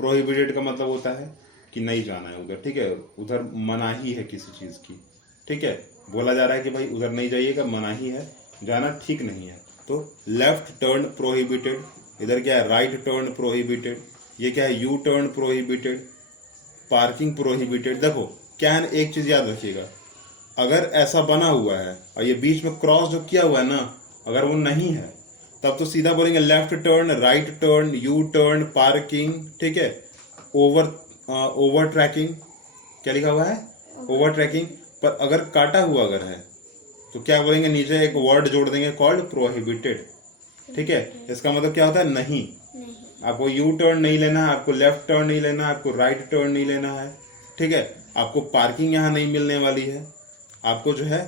प्रोहिबिटेड का मतलब होता है कि नहीं जाना है उधर, ठीक है, उधर मनाही है किसी चीज़ की, ठीक है। बोला जा रहा है कि भाई उधर नहीं जाइएगा, मनाही है, जाना ठीक नहीं है। तो लेफ्ट टर्न प्रोहिबिटेड, इधर क्या है, राइट टर्न प्रोहिबिटेड, ये क्या है, U turn prohibited, parking prohibited. देखो क्या है, एक चीज याद रखिएगा, अगर ऐसा बना हुआ है और ये बीच में क्रॉस जो किया हुआ है ना, अगर वो नहीं है तब तो सीधा बोलेंगे left turn, right turn, U turn, parking, ठीक है, ओवर ट्रैकिंग, क्या लिखा हुआ है, ओवर ट्रैकिंग। पर अगर काटा हुआ अगर है तो क्या बोलेंगे, नीचे एक वर्ड जोड़ देंगे कॉल्ड प्रोहिबिटेड, ठीक है। इसका मतलब क्या होता है, नहीं, नहीं, आपको यू टर्न नहीं लेना है, आपको लेफ्ट टर्न नहीं लेना है, आपको राइट टर्न नहीं लेना है, ठीक है। आपको पार्किंग यहाँ नहीं मिलने वाली है, आपको जो है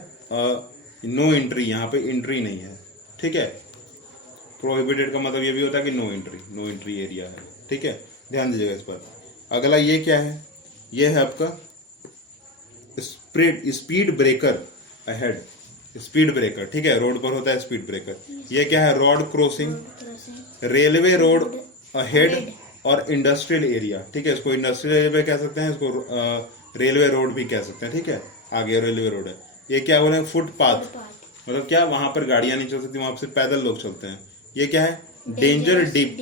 नो एंट्री, यहाँ पे एंट्री नहीं है, ठीक है। प्रोहिबिटेड का मतलब ये भी होता है कि नो एंट्री एरिया है, ठीक है, ध्यान दीजिएगा इस पर। अगला ये क्या है, ये है आपका speed breaker ahead, speed breaker, ठीक है, रोड पर होता है स्पीड ब्रेकर। ये क्या है, road crossing, crossing, railway road ahead और इंडस्ट्रियल एरिया, ठीक है, इसको इंडस्ट्रियल एरिया कह सकते हैं, इसको रेलवे रोड भी कह सकते हैं, ठीक है, आगे रेलवे रोड है। ये क्या बोले, फुटपाथ, footpath, मतलब क्या, वहां पर गाड़ियां नहीं चल सकती, वहां से पैदल लोग चलते हैं। ये क्या है, डेंजर डिप,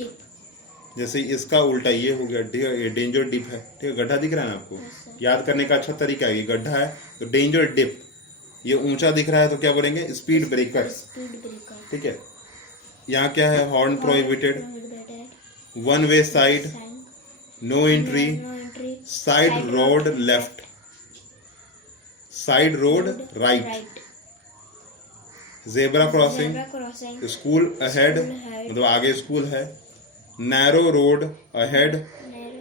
जैसे इसका उल्टा ये हो गया, ये डेंजर डिप है, ठीक है, गड्ढा दिख रहा है ना आपको, याद करने का अच्छा तरीका है, ये गड्ढा है तो डेंजर डिप, ये ऊंचा दिख रहा है तो क्या बोलेंगे, स्पीड ब्रेकर, speed breaker, ठीक है। यहाँ क्या है, horn prohibited, prohibited, one way side, sign, no entry, no entry, side road left, side road right, right, zebra crossing, zebra crossing, school ahead, ahead, मतलब आगे स्कूल है, नैरो रोड अहेड,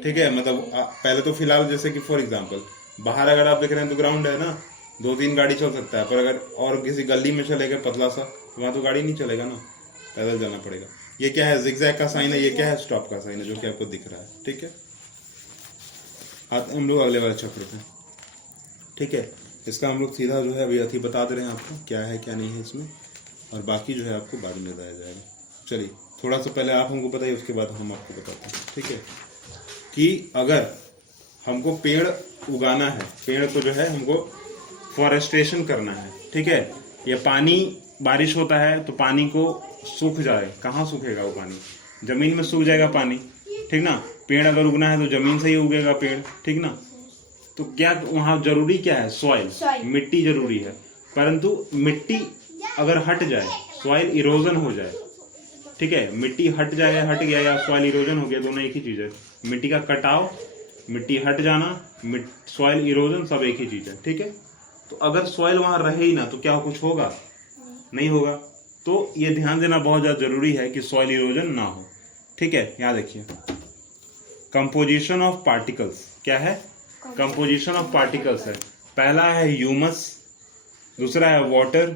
ठीक है, मतलब पहले तो फिलहाल जैसे कि फॉर एग्जांपल बाहर अगर आप देख रहे हैं तो ग्राउंड है ना, 2-3 गाड़ी चल सकता है, पर अगर और किसी गली में चलेगा पतला सा तो वहां तो गाड़ी नहीं चलेगा ना, पैदल जाना पड़ेगा। ये क्या है, जिगजैग का साइन है, ये क्या है, स्टॉप का साइन है, जो कि आपको दिख रहा है, ठीक है। आते हम लोग अगले वाले चैप्टर पे, ठीक है। इसका हम लोग सीधा जो है अभी अथी बता दे रहे हैं आपको क्या है क्या नहीं है इसमें, और बाकी जो है आपको बाद में बताया जाएगा। चलिए थोड़ा सा पहले आप हमको बताइए, उसके बाद हम आपको बताते हैं, ठीक है, कि अगर हमको पेड़ उगाना है, पेड़ को जो है हमको फॉरेस्टेशन करना है, ठीक है। ये पानी, बारिश होता है तो पानी को सूख जाए, कहाँ सूखेगा वो पानी, जमीन में सूख जाएगा पानी, ठीक ना। पेड़ अगर उगना है तो जमीन से ही उगेगा पेड़, ठीक ना। तो क्या वहाँ जरूरी क्या है, सॉइल, मिट्टी जरूरी है, परंतु मिट्टी अगर हट जाए, सॉइल इरोजन हो जाए, ठीक है, मिट्टी हट जाए, हट गया या सॉइल इरोजन हो गया, दोनों एक ही चीज है। मिट्टी का कटाव, मिट्टी हट जाना, सॉइल इरोजन, सब एक ही चीज है, ठीक है। तो अगर सॉइल वहां रहे ही ना तो क्या कुछ होगा, नहीं होगा। तो ये ध्यान देना बहुत ज्यादा जरूरी है कि सॉइल इरोजन ना हो, ठीक है। यहाँ देखिए, कंपोजिशन ऑफ पार्टिकल्स, क्या है, कंपोजिशन ऑफ पार्टिकल्स है। पहला है ह्यूमस, दूसरा है वाटर,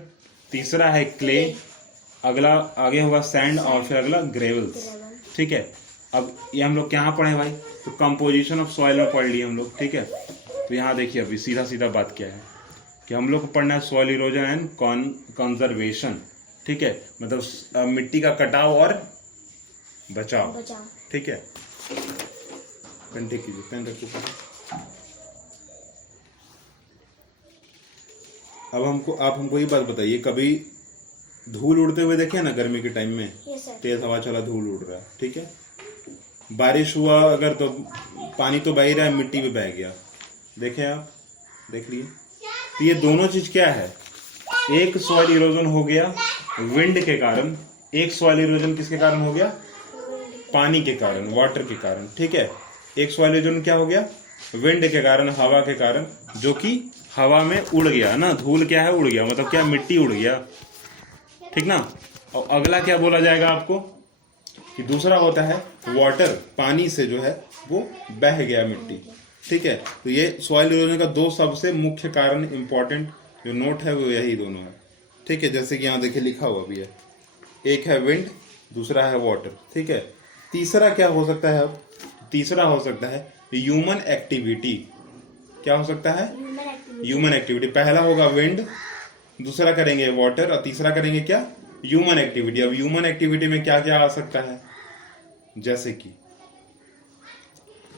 तीसरा है क्ले, अगला आगे होगा सैंड, और फिर अगला ग्रेवल्स, ठीक है। अब ये हम लोग कहाँ पढ़े भाई, तो कंपोजिशन ऑफ सॉइल में पढ़ लिए हम लोग, ठीक है। तो यहाँ देखिए अभी सीधा सीधा बात क्या है कि हम लोग को पढ़ना है सॉइल इरोजन एंड कंजर्वेशन, ठीक है, मतलब मिट्टी का कटाव और बचाव, ठीक है। पेन ठीक कीजिए, पेन रखिए। अब आप हमको ये बात बताइए, कभी धूल उड़ते हुए देखे ना गर्मी के टाइम में, तेज हवा चला, धूल उड़ रहा है, ठीक है। बारिश हुआ अगर तो पानी तो बह ही रहा है, मिट्टी पे बह गया, देखे आप, देख लिए, तो ये दोनों चीज क्या है, एक सॉइल इरोजन हो गया विंड के कारण, एक सॉइल इरोजन किसके कारण हो गया, पानी के कारण, वाटर के कारण, ठीक है। एक सॉइल इरोजन क्या हो गया, विंड के कारण, हवा के कारण, जो कि हवा में उड़ गया ना, धूल क्या है, उड़ गया, मतलब क्या, मिट्टी उड़ गया, ठीक ना। और अगला क्या बोला जाएगा आपको कि दूसरा होता है वाटर, पानी से जो है वो बह गया मिट्टी, ठीक है। तो ये सॉइल इरोजन का दो सबसे मुख्य कारण, इंपॉर्टेंट जो नोट है वो यही दोनों है, ठीक है। जैसे कि यहाँ देखिए लिखा हुआ भी है, एक है विंड, दूसरा है वाटर, ठीक है। तीसरा क्या हो सकता है, अब तीसरा हो सकता है ह्यूमन एक्टिविटी। क्या हो सकता है, ह्यूमन एक्टिविटी। पहला होगा विंड, दूसरा करेंगे वाटर, और तीसरा करेंगे क्या, ह्यूमन एक्टिविटी। अब ह्यूमन एक्टिविटी में क्या क्या आ सकता है, जैसे कि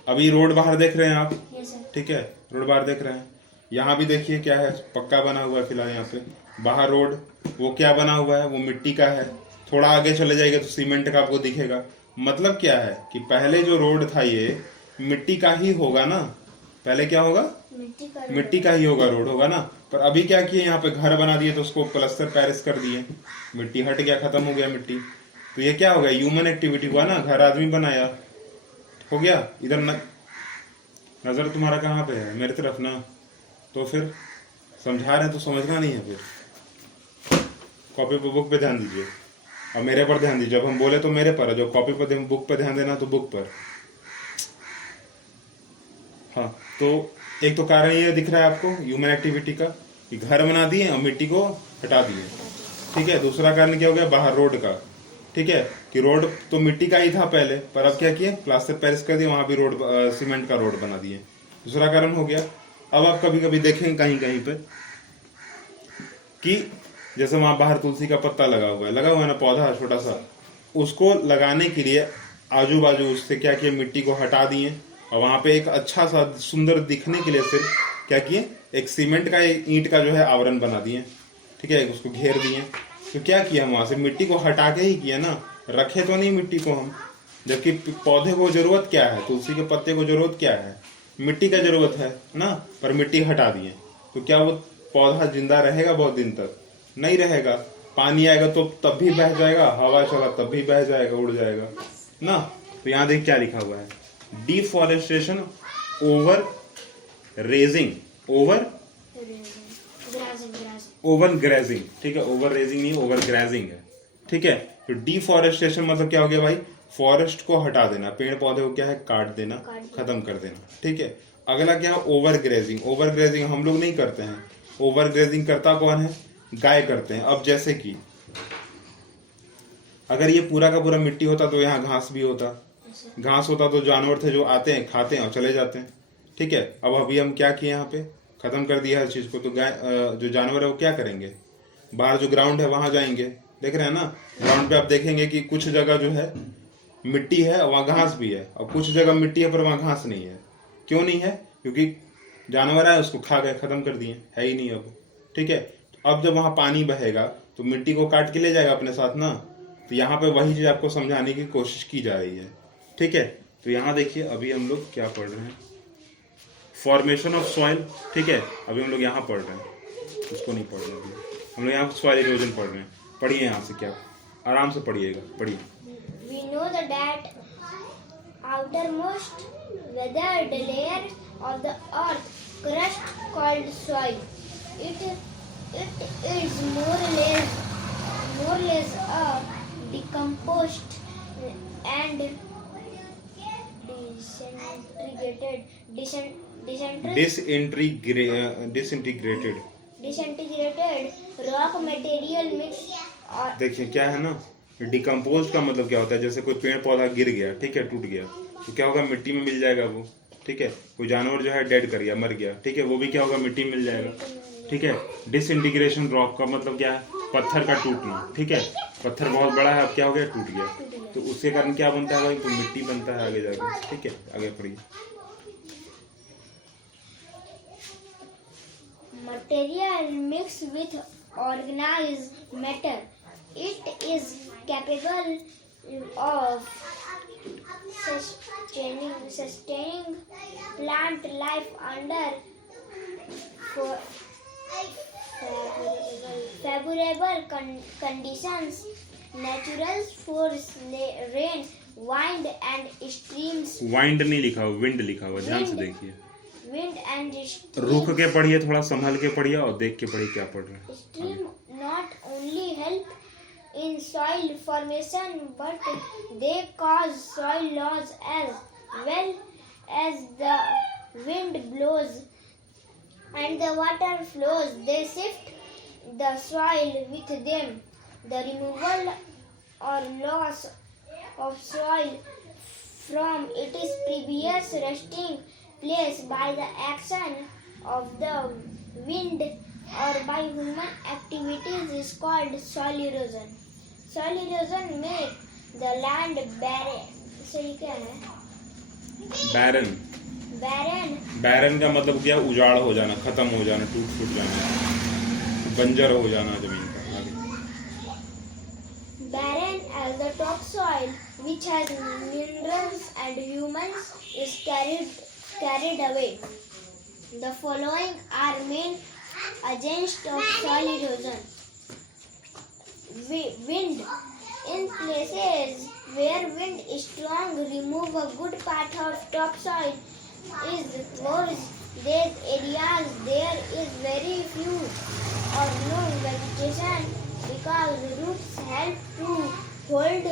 अभी रोड बाहर देख रहे हैं आप, ठीक है, रोड बाहर देख रहे हैं, यहाँ भी देखिए क्या है, पक्का बना हुआ है फिलहाल यहाँ पे बाहर रोड, वो क्या बना हुआ है, वो मिट्टी का है। थोड़ा आगे चले जाएंगे तो सीमेंट का आपको दिखेगा। मतलब क्या है कि पहले जो रोड था ये मिट्टी का ही होगा ना, पहले क्या होगा, मिट्टी का ही होगा, रोड होगा ना। पर अभी क्या किए, यहाँ पे घर बना दिए तो उसको प्लास्टर पेरिस कर दिए, मिट्टी हट गया, खत्म हो गया मिट्टी। तो ये क्या हो गया, ह्यूमन एक्टिविटी हुआ ना, घर आदमी बनाया, हो गया। इधर नजर तुम्हारा कहाँ पे है, मेरी तरफ ना, तो फिर समझा रहे हैं तो समझना नहीं है, फिर कॉपी पे बुक पे ध्यान दीजिए और मेरे पर ध्यान दीजिए। जब हम बोले तो मेरे पर, जो कॉपी पर बुक पे ध्यान देना तो बुक पर। हाँ, तो एक तो कारण ये दिख रहा है आपको ह्यूमन एक्टिविटी का कि घर बना दिए और मिट्टी को हटा दिए, ठीक है। दूसरा कारण क्या हो गया, बाहर रोड का, ठीक है, कि रोड तो मिट्टी का ही था पहले, पर अब क्या किए, प्लास्टर पेरिस कर दिए, वहां भी रोड, सीमेंट का रोड बना दिए, दूसरा कारण हो गया। अब आप कभी कभी देखेंगे कहीं कहीं पे कि जैसे वहां बाहर तुलसी का पत्ता लगा हुआ है ना, पौधा छोटा सा, उसको लगाने के लिए आजू बाजू उससे क्या किए, मिट्टी को हटा दिए और वहां पे एक अच्छा सा सुंदर दिखने के लिए फिर क्या किए, एक सीमेंट का, एक ईंट का जो है आवरण बना दिए, ठीक है, उसको घेर दिए। तो क्या किया हम, वहां से मिट्टी को हटा के ही किया ना, रखे तो नहीं मिट्टी को हम। जबकि पौधे को जरूरत क्या है, तुलसी के पत्ते को जरूरत क्या है, मिट्टी का जरूरत है ना, पर मिट्टी हटा दिए। तो क्या वो पौधा जिंदा रहेगा बहुत दिन तक, नहीं रहेगा। पानी आएगा तो तब भी बह जाएगा, हवा चला तब भी बह जाएगा, उड़ जाएगा ना। तो यहाँ देख क्या लिखा हुआ है, deforestation, over raising, over grazing, ठीक है, ओवर रेजिंग नहीं, ओवर ग्रेजिंग है, ठीक है। तो डिफॉरेस्टेशन मतलब क्या हो गया भाई, फॉरेस्ट को हटा देना, पेड़ पौधे को क्या है, काट देना, खत्म कर देना, ठीक है। अगला क्या है, ओवर ग्रेजिंग। ओवर ग्रेजिंग हम लोग नहीं करते हैं, ओवर ग्रेजिंग करता कौन है, गाय करते हैं। अब जैसे कि अगर ये पूरा का पूरा मिट्टी होता तो यहाँ घास भी होता, घास होता तो जानवर थे जो आते हैं, खाते हैं और चले जाते हैं, ठीक है। अब अभी हम क्या किए, यहाँ पे खत्म कर दिया हर चीज को। तो गाय, जो जानवर है वो क्या करेंगे, बाहर जो ग्राउंड है वहां जाएंगे, देख रहे हैं ना, ग्राउंड पे आप देखेंगे कि कुछ जगह जो है मिट्टी है और वहां घास भी है, और कुछ जगह मिट्टी है पर वहां घास नहीं है। क्यों नहीं है, क्योंकि जानवर है उसको खा गए, खत्म कर दिए, है ही नहीं अब, ठीक है। अब जब वहां पानी बहेगा तो मिट्टी को काट के ले जाएगा अपने साथ ना। तो यहाँ पे वही चीज आपको समझाने की कोशिश की जा रही है, ठीक है। तो यहाँ देखिए अभी हम लोग क्या पढ़ रहे हैं, फॉर्मेशन ऑफ सॉइल, ठीक है। अभी हम लोग यहाँ पढ़ रहे हैं, उसको नहीं पढ़ रहे अभी, हम लोग यहाँ सॉइल इरोजन पढ़ रहे हैं। पढ़िए यहाँ से, क्या आराम से पढ़िएगा, पढ़िए। We know that outermost weathered layer of the earth crust called soil. It is more or less a decomposed and disintegrated rock material mix. देखिए क्या है ना, डिकम्पोज का मतलब क्या होता है, जैसे कोई पेड़ पौधा गिर गया, ठीक है, टूट गया, तो क्या होगा, मिट्टी में मिल जाएगा वो, ठीक है। कोई जानवर जो है डेड कर गया, मर गया, ठीक है, वो भी क्या होगा, मिट्टी में मिल जाएगा, ठीक है। डिसइंटीग्रेशन रॉक का मतलब क्या है, पत्थर का टूटना, ठीक है। पत्थर बहुत बड़ा है, अब क्या हो गया, टूट गया, तो उसके कारण क्या बनता है भाई, तो मिट्टी बनता है आगे जाके, ठीक है। आगे पढ़िए। Material mixed with organized matter. It is capable of sustaining plant life under favorable conditions, natural force, rain, wind and streams, wind नहीं लिखा हुआ, विंड लिखा हुआ, ध्यान से Wind. देखिए। wind and रुक streams, के पढ़िए, थोड़ा संभल के पढ़िए और देख के पढ़िए क्या पढ़ रहे हैं। stream not only help in soil formation but they cause soil loss as well as the wind blows and the water flows. They shift the soil with them. The removal or loss of soil from its previous resting place by the action of the wind or by human activities is called soil erosion. Soil erosion make the land barren. सही क्या है? बैरन। Barren. बैरन का मतलब क्या? उजाड़ हो जाना, खत्म हो जाना, टूट फूट जाना, बंजर हो जाना जमीन का। आगे। Barren as the topsoil which has minerals and humans is carried away. The following are main agents of soil erosion. Wind. In places where wind is strong, remove a good part of topsoil is worse. These areas there is very few or no vegetation because roots help to hold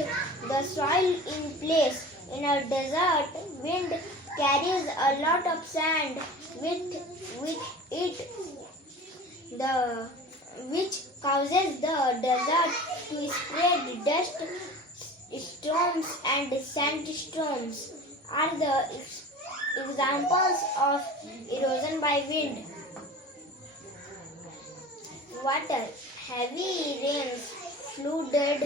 the soil in place. In a desert, wind carries a lot of sand with it, which causes the desert to spread. Dust storms and sandstorms are the examples of erosion by wind. Water. Heavy rains, flooded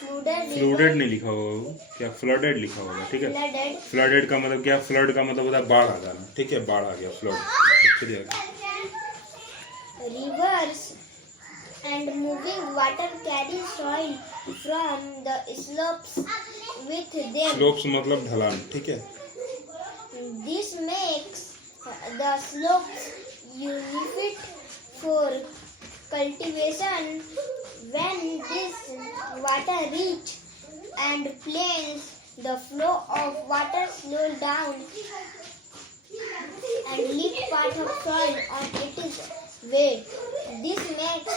फ्लूडेड नहीं लिखा हुआ वो, क्या flooded लिखा हुआ, ठीक है। flooded flooded का मतलब क्या? फ्लड का मतलब होता है बाढ़ आ जाना, ठीक है, बाढ़ आ गया, फ्लड। चलिए आगे। rivers and moving water carry soil from the slopes with them. Slopes मतलब ढलान, ठीक है। This makes the slopes unfit for cultivation. When this water reach and plains, the flow of water slows down and leaves part of soil on its way. This makes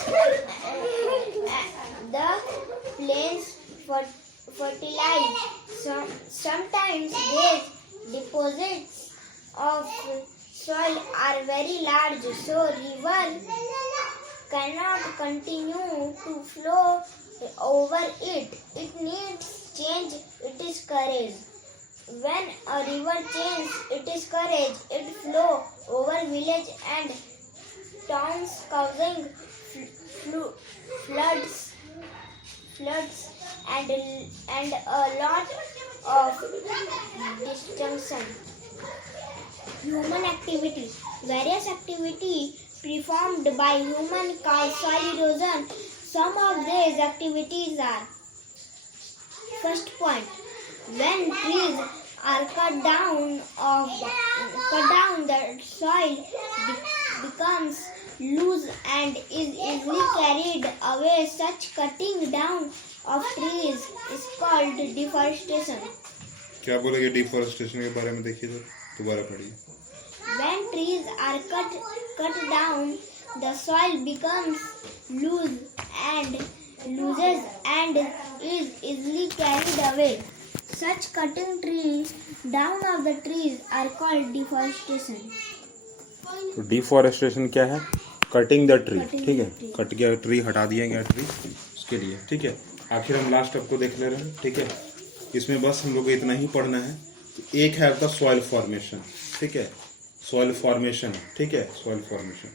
the plains fertile. Sometimes these deposits of soil are very large, so river cannot continue to flow over it. It needs change its course. When a river changes its course, it flows over village and towns, causing floods and a lot of destruction. Human activity. Various activities performed by human cause soil erosion. Some of these activities are: first point, when trees are cut down, the soil becomes loose and is easily carried away. Such cutting down of trees is called deforestation. क्या बोलेंगे deforestation के बारे में? देखिए तो दोबारा पढ़िए। When trees are cut down, the soil becomes loose and is easily carried away. Such cutting down of the trees are called deforestation. तो डिफॉरेस्टेशन क्या है? कटिंग द ट्री, Cutting ठीक है। the tree. कट गया tree, हटा दिया गया tree, उसके लिए, ठीक है। आखिर हम लास्ट आपको देख ले रहे हैं, ठीक है। इसमें बस हम लोग को इतना ही पढ़ना है। तो एक है आपका सॉइल फॉर्मेशन, ठीक है, सॉइल फॉर्मेशन, ठीक है, सॉइल फॉर्मेशन।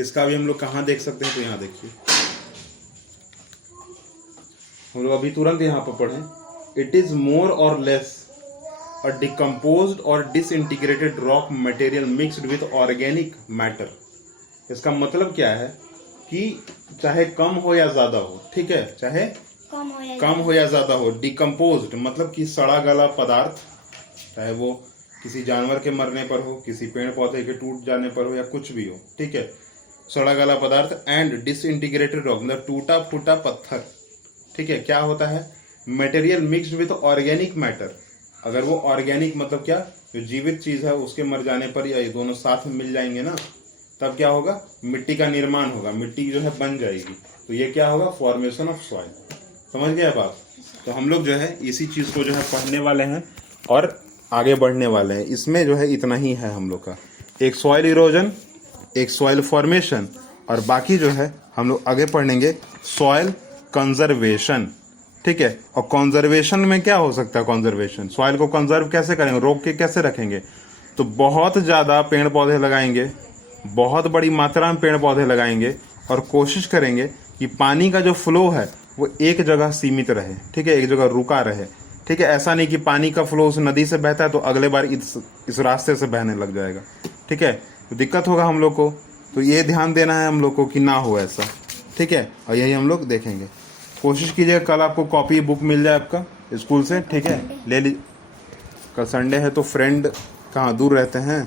इसका भी हम लोग कहाँ देख सकते हैं? तो यहाँ देखिए, हम लोग अभी तुरंत यहाँ पर पढ़ें। इट इज मोर और लेस अ डिकम्पोज्ड और disintegrated rock material mixed with organic matter. इसका मतलब क्या है कि चाहे कम हो या ज्यादा हो, ठीक है, चाहे कम हो या ज्यादा हो। डिकम्पोज्ड मतलब कि सड़ा गला पदार्थ, चाहे वो किसी जानवर के मरने पर हो, किसी पेड़ पौधे के टूट जाने पर हो, या कुछ भी हो, ठीक है। सड़ा गला पदार्थ, एंड डिसइंटीग्रेटेड रॉक मतलब टूटा फूटा पत्थर। ठीक है, क्या होता है, material mixed with organic matter. अगर वो ऑर्गेनिक मतलब क्या, जो जीवित चीज है उसके मर जाने पर या ये दोनों साथ में मिल जाएंगे ना, तब क्या होगा, मिट्टी का निर्माण होगा, मिट्टी जो है बन जाएगी। तो ये क्या होगा, फॉर्मेशन ऑफ सॉइल। समझ गए अब आप? तो हम लोग जो है इसी चीज को जो है पढ़ने वाले हैं और आगे बढ़ने वाले हैं। इसमें जो है इतना ही है हम लोग का, एक सॉइल इरोजन, एक सॉइल फॉर्मेशन, और बाकी जो है हम लोग आगे पढ़ेंगे सॉइल कंजर्वेशन। ठीक है, और कंजर्वेशन में क्या हो सकता है, कंजर्वेशन सॉइल को कंजर्व कैसे करेंगे, रोक के कैसे रखेंगे, तो बहुत ज़्यादा पेड़ पौधे लगाएंगे, बहुत बड़ी मात्रा में पेड़ पौधे लगाएंगे, और कोशिश करेंगे कि पानी का जो फ्लो है वो एक जगह सीमित रहे। ठीक है, एक जगह रुका रहे। ठीक है, ऐसा नहीं कि पानी का फ्लो उस नदी से बहता है तो अगले बार इस रास्ते से बहने लग जाएगा। ठीक है, तो दिक्कत होगा हम लोग को, तो ये ध्यान देना है हम लोग को कि ना हो ऐसा। ठीक है, और यही हम लोग देखेंगे। कोशिश कीजिएगा कल आपको कॉपी बुक मिल जाए आपका स्कूल से। ठीक है, ले लीजिए। कल संडे है तो फ्रेंड कहाँ दूर रहते हैं।